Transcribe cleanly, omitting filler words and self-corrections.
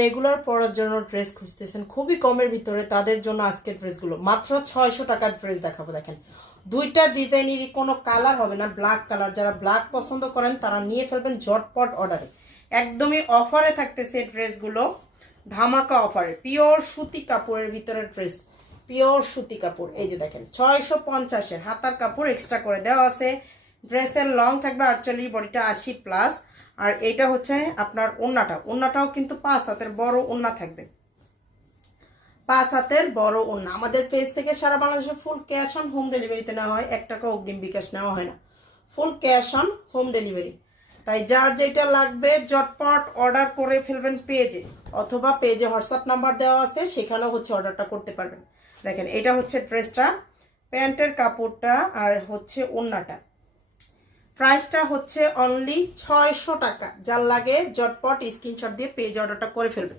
Regular পরার জন্য dress খুঁজতেছেন খুবই কমের ভিতরে, তাদের জন্য আজকের ড্রেসগুলো মাত্র 600 টাকার ড্রেস দেখাবো। দেখেন দুইটা ডিজাইনেরই কোনো কালার হবে না, ব্ল্যাক কালার। যারা ব্ল্যাক পছন্দ করেন তারা নিয়ে ফেলবেন ঝটপট অর্ডারে। একদমই অফারে থাকতেছে ড্রেসগুলো, ধামাকা অফারে। পিওর সুতি কাপড়ের ভিতরে ড্রেস, পিওর সুতি কাপড়। এই যে দেখেন 650-এর হাতার কাপড় এক্সট্রা করে দেওয়া আছে। ড্রেসের লং থাকবে 48, বডিটা 80+। আর এইটা হচ্ছে আপনার ওন্নাটাও কিন্তু 5 হাতের বড় ওন্না থাকবে, 5 হাতের বড় ওন্না। আমাদের পেজ থেকে সারা বাংলাদেশে ফুল ক্যাশ অন হোম ডেলিভারিতে নেওয়া হয়, 1 টাকা অগ্রিম বিকাশ নেওয়া হয় না, full cash on home delivery. তাই যার যেটা লাগবে ঝটপট অর্ডার করে ফেলবেন পেজে, অথবা পেজে হোয়াটসঅ্যাপ নাম্বার দেওয়া আছে, সেখানেও হচ্ছে অর্ডারটা করতে পারবেন। দেখেন এটা হচ্ছে ড্রেসটা, প্যান্টের কাপড়টা আর হচ্ছে ওন্নাটা। প্রাইসটা হচ্ছে অনলি 600 টাকা। যার লাগে ঝটপট স্ক্রিনশট দিয়ে পেজ অর্ডারটা করে ফেলবেন।